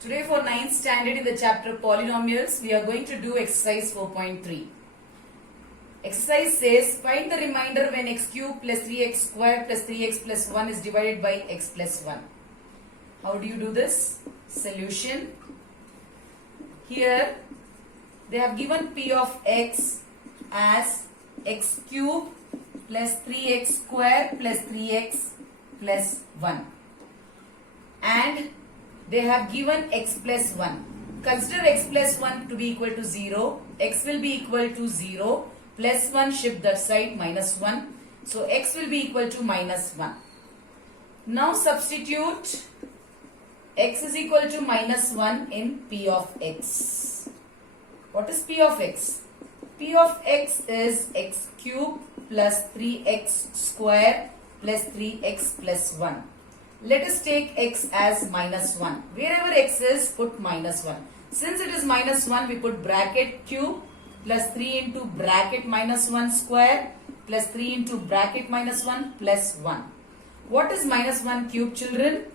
Today for 9th standard in the chapter Polynomials, we are going to do exercise 4.3. Exercise says, find the remainder when x cube plus 3x square plus 3x plus 1 is divided by x plus 1. How do you do this? Solution. Here, they have given p of x as x cube plus 3x square plus 3x plus 1. And they have given x plus 1. Consider x plus 1 to be equal to 0. X will be equal to 0. Plus 1 shift that side minus 1. So x will be equal to minus 1. Now substitute x is equal to minus 1 in p of x. What is p of x? P of x is x cube plus 3x square plus 3x plus 1. Let us take x as minus 1. Wherever x is, put minus 1. Since it is minus 1, we put bracket cube plus 3 into bracket minus 1 square plus 3 into bracket minus 1 plus 1. What is minus 1 cube, children?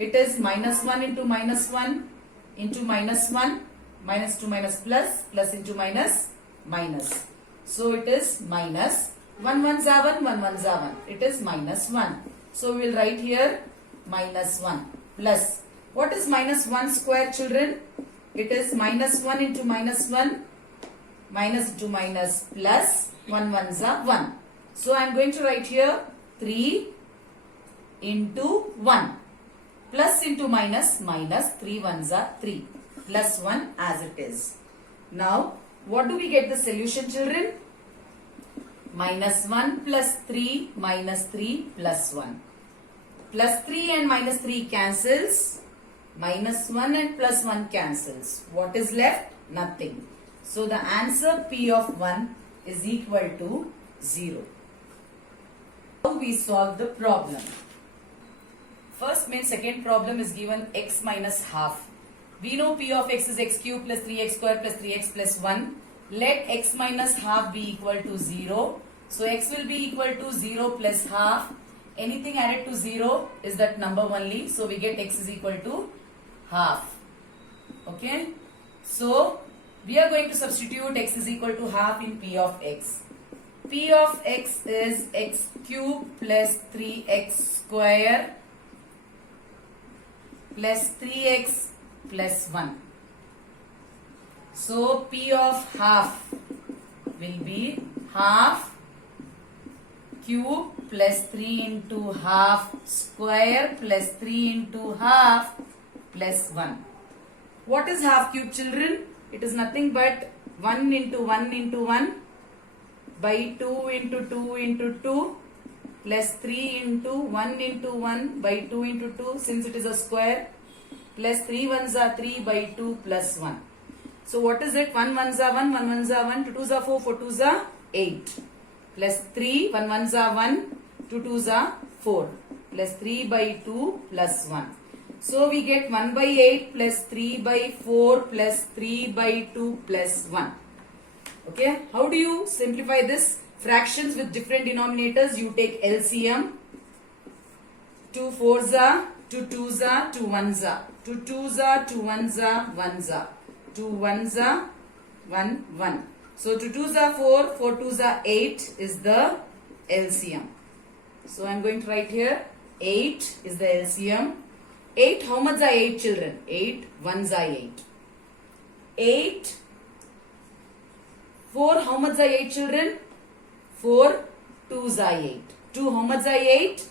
It is minus 1 into minus 1 into minus 1 minus to minus plus into minus minus. So it is minus 1 1s are 1, 1 1s are 1. It is minus 1. So we will write here minus 1 plus. What is minus 1 square, children? It is minus 1 into minus 1 minus into minus plus 1 1s are 1. So I am going to write here 3 into 1 plus into minus minus 3 1s are 3 plus 1 as it is. Now what do we get the solution, children? Minus 1 plus 3 minus 3 plus 1. Plus 3 and minus 3 cancels. Minus 1 and plus 1 cancels. What is left? Nothing. So the answer p of 1 is equal to 0. How we solve the problem? First means second problem is given x minus half. We know p of x is x cube plus 3x square plus 3x plus 1. Let x minus half be equal to 0. So x will be equal to 0 plus half. Anything added to 0 is that number only. So we get x is equal to half. Okay. So we are going to substitute x is equal to half in p of x. P of x is x cube plus 3x square plus 3x plus 1. So p of half will be half cube plus 3 into half square plus 3 into half plus 1. What is half cube, children? It is nothing but 1 into 1 into 1 by 2 into 2 into 2 plus 3 into 1 into 1 by 2 into 2 since it is a square plus 3 1s are 3 by 2 plus 1. So what is it? 1 1s are 1, 1 1s are 1, 2 2s are 4, 4 2s are 8. Plus 3, 1 1s are 1, 2 2s are 4. Plus 3 by 2 plus 1. So we get 1 by 8 plus 3 by 4 plus 3 by 2 plus 1. Okay. How do you simplify this? Fractions with different denominators. You take LCM. 2 4s are, 2 2s are, 2 1s are. 2 2s are, 2 1s are, 1s are. 2 1s are, 1 1. So 2 2s are 4, 4 2s are 8 is the LCM. So I am going to write here 8 is the LCM. 8, how much are 8, children? 8 1s are 8. 8, 4, how much are 8, children? 4 2s are 8. 2, how much are 8?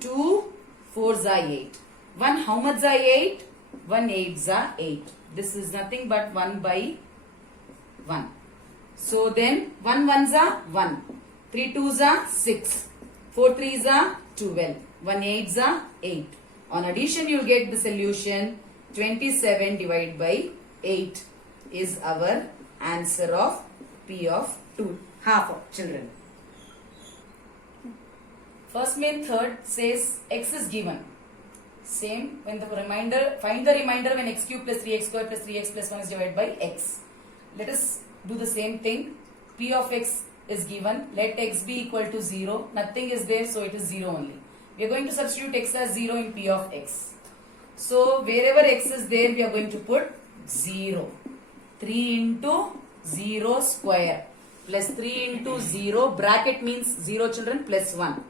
2 4s are 8. 1, how much are 8? 1 8s are 8. This is nothing but 1 by 1. So then 1 1s are 1. 3 2s are 6. 4 3s are 12. 1 8s are 8. On addition, you will get the solution 27 divided by 8 is our answer of p of 2, half of, children. First main third says x is given. Same when the remainder, find the remainder when x cube plus 3x square plus 3x plus 1 is divided by x. Let us do the same thing. P of x is given. Let x be equal to 0. Nothing is there, so it is 0 only. We are going to substitute x as 0 in p of x. So wherever x is there, we are going to put 0. 3 into 0 square plus 3 into 0, bracket means 0 children, plus 1.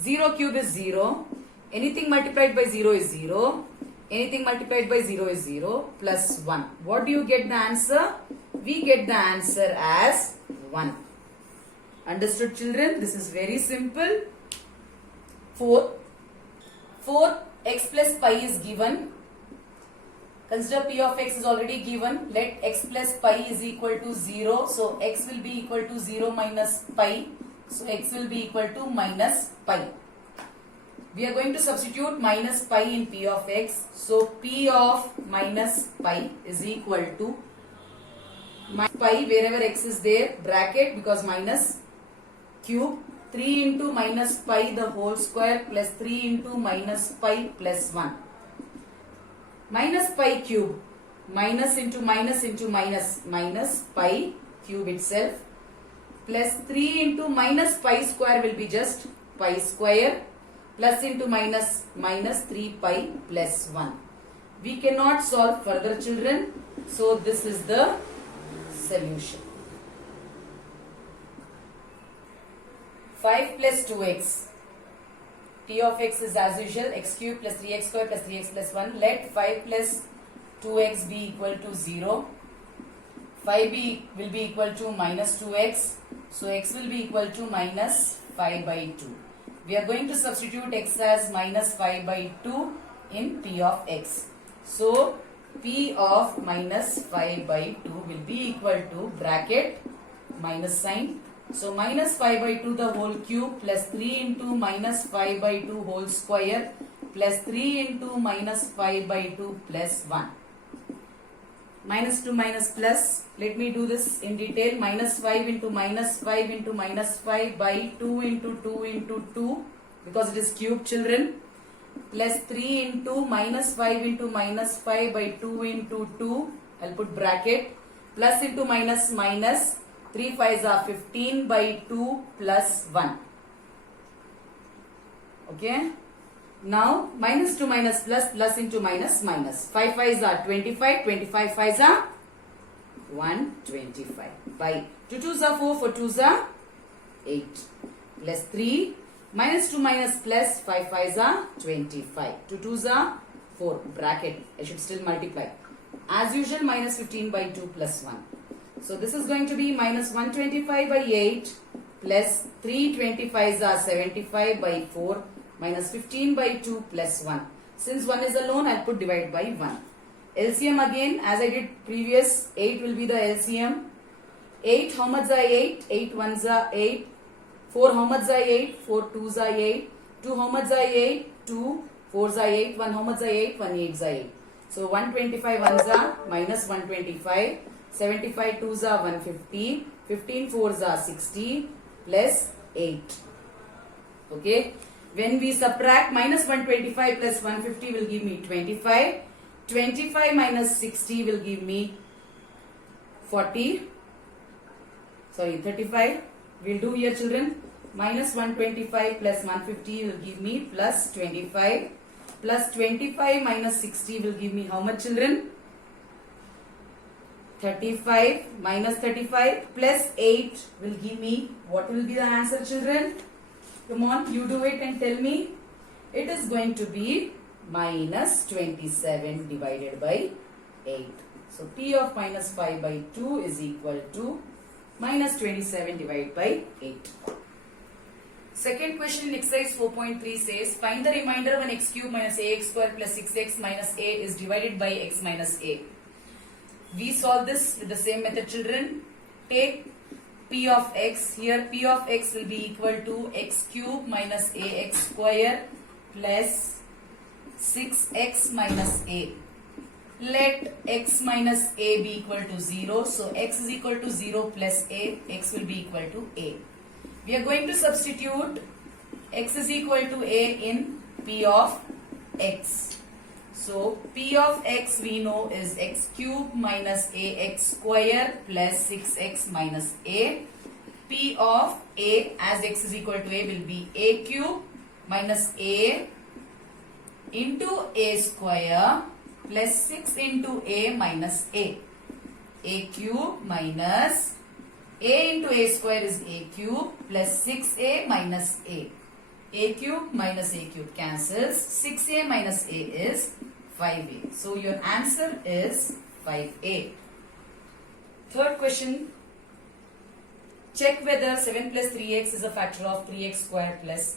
0 cube is 0. Anything multiplied by 0 is 0. Anything multiplied by 0 is 0 plus 1. What do you get the answer? We get the answer as 1. Understood children? This is very simple. 4 x plus pi is given. Consider p of x is already given. Let x plus pi is equal to 0. So x will be equal to 0 minus pi. So x will be equal to minus pi. We are going to substitute minus pi in p of x. So p of minus pi is equal to minus pi wherever x is there, bracket, because minus cube, 3 into minus pi the whole square plus 3 into minus pi plus 1. Minus pi cube, minus into minus minus pi cube itself, plus 3 into minus pi square will be just pi square, plus into minus minus 3 pi plus 1. We cannot solve further children, so this is the solution. 5 plus 2x. P of x is as usual x cube plus 3x square plus 3x plus 1. Let 5 plus 2x be equal to 0. 5 will be equal to minus 2x. So x will be equal to minus 5 by 2. We are going to substitute x as minus 5 by 2 in p of x. So p of minus 5 by 2 will be equal to bracket minus sign. So minus 5 by 2 the whole cube plus 3 into minus 5 by 2 whole square plus 3 into minus 5 by 2 plus 1. Minus to minus plus. Let me do this in detail. Minus 5 into minus 5 into minus 5 by 2 into 2 into 2, because it is cube children, plus 3 into minus 5 into minus 5 by 2 into 2. I'll put bracket. Plus into minus minus. 3 5s are 15 by 2 plus 1. Okay. Now minus to minus plus, plus into minus minus. 5 5s are 25. 25 5s are 125 by 2 2s are 4. 4 2s are 8 plus 3. Minus to minus plus, 5 5s are 25. 2 2s are 4. Bracket. I should still multiply. As usual, minus 15 by 2 plus 1. So this is going to be minus 125 by 8 plus 3 25s are 75 by 4 minus 15 by 2 plus 1. Since 1 is alone, I'll put divide by 1. LCM again, as I did previous, 8 will be the LCM. 8, how much are 8? 8 1s are 8. 4, how much are 8? 4 2s are 8. 2, how much are 8? 2, 4s are 8. 1, how much are 8? 1 8s are 8. So 125 1s are minus 125. 75 2s are 150. 15 4s are 60 plus 8. Okay. When we subtract, minus 125 plus 150 will give me 25. 25 minus 60 will give me 35. We'll do here children. Minus 125 plus 150 will give me plus 25. Plus 25 minus 60 will give me how much children? 35 minus 35 plus 8 will give me, what will be the answer children? Come on, you do it and tell me. It is going to be minus 27 divided by 8. So P of minus 5 by 2 is equal to minus 27 divided by 8. Second question in exercise 4.3 says, find the remainder when x cube minus ax square plus 6x minus a is divided by x minus a. We solve this with the same method children. Take P of x. Here P of x will be equal to x cube minus ax square plus 6x minus a. Let x minus a be equal to 0. So x is equal to 0 plus a. X will be equal to a. We are going to substitute x is equal to a in P of x. So P of x we know is x cube minus ax square plus 6x minus a. P of a, as x is equal to a, will be a cube minus a into a square plus 6 into a minus a. A cube minus a into a square is a cube plus 6a minus a. A cube minus a cube cancels. 6a minus a is 5a. So your answer is 5a. Third question. Check whether 7 plus 3x is a factor of 3x square plus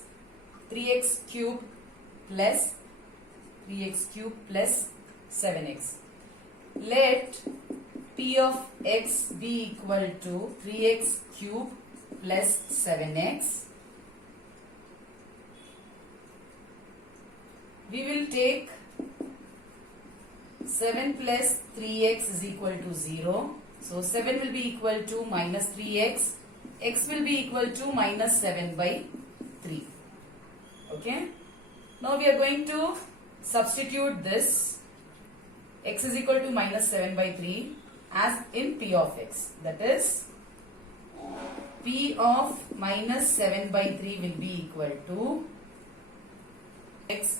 3x cube plus 3x cube plus 7x. Let p of x be equal to 3x cube plus 7x. We will take 7 plus 3x is equal to 0. So 7 will be equal to minus 3x. X will be equal to minus 7 by 3. Okay. Now we are going to substitute this x is equal to minus 7 by 3 as in p of x. That is p of minus 7 by 3 will be equal to x.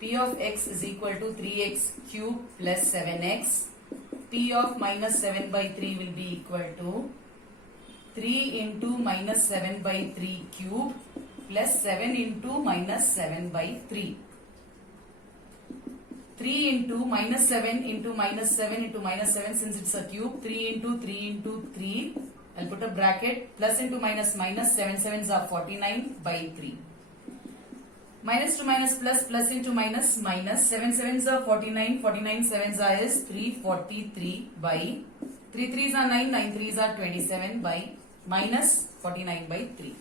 P of x is equal to 3x cube plus 7x. P of minus 7 by 3 will be equal to 3 into minus 7 by 3 cube plus 7 into minus 7 by 3. 3 into minus 7 into minus 7 into minus 7, since it's a cube. 3 into 3 into 3. I'll put a bracket. Plus into minus minus. 7 sevens are 49 by 3. Minus to minus plus, plus into minus minus. 7 sevens are 49. 49 sevens are is 343 by 3 threes are 9. 9 threes are 27 by minus 49 by 3.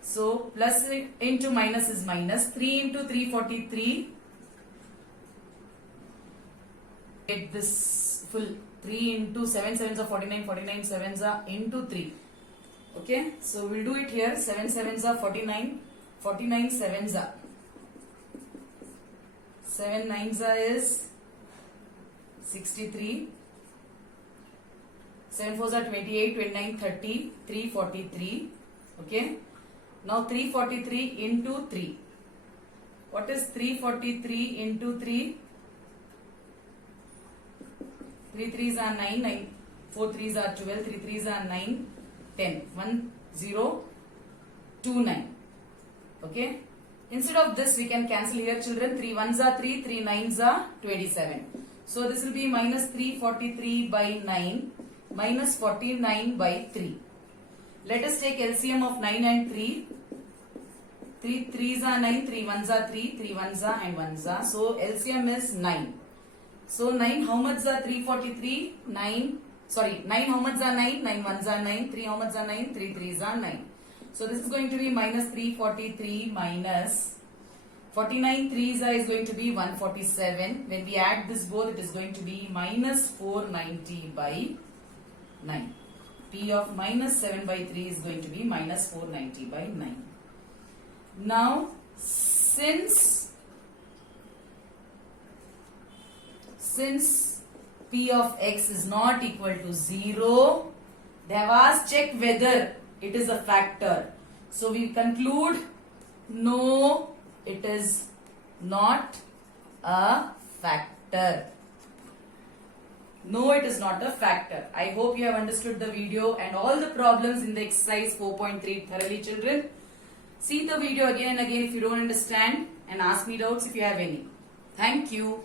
So plus into minus is minus. 3 into 343. Get this full. 3 into 7 sevens are 49. 49 sevens are into 3. Okay. So we'll do it here. 7 sevens are 49. 49 sevens are. 7 nines are is 63. 7 fours are 28. 29 30. 343. Okay. Now 343 into 3. What is 343 into 3? 3 threes are 9, 9, 4 threes are 12, 3 threes are 9, 10, 1, 0, 2, 9. Okay. Instead of this, we can cancel here, children. 3 ones are 3, 3 nines are 27. So this will be minus 343 by 9, minus 49 by 3. Let us take LCM of 9 and 3. 3 threes are 9, 3 ones are 3, 3 ones are and 1s are. So LCM is 9. So 9 how much are 343? 9 how much are 9? 9 ones are 9, 3 how much are 9? 3 threes are 9. So this is going to be minus 343 minus 49 threes is going to be 147. When we add this both, it is going to be minus 490 by 9. P of minus 7 by 3 is going to be minus 490 by 9. Now since P of x is not equal to 0, they have asked check whether it is a factor. So we conclude no, it is not a factor. No, it is not a factor. I hope you have understood the video and all the problems in the exercise 4.3 thoroughly, children. See the video again and again if you don't understand, and ask me doubts if you have any. Thank you.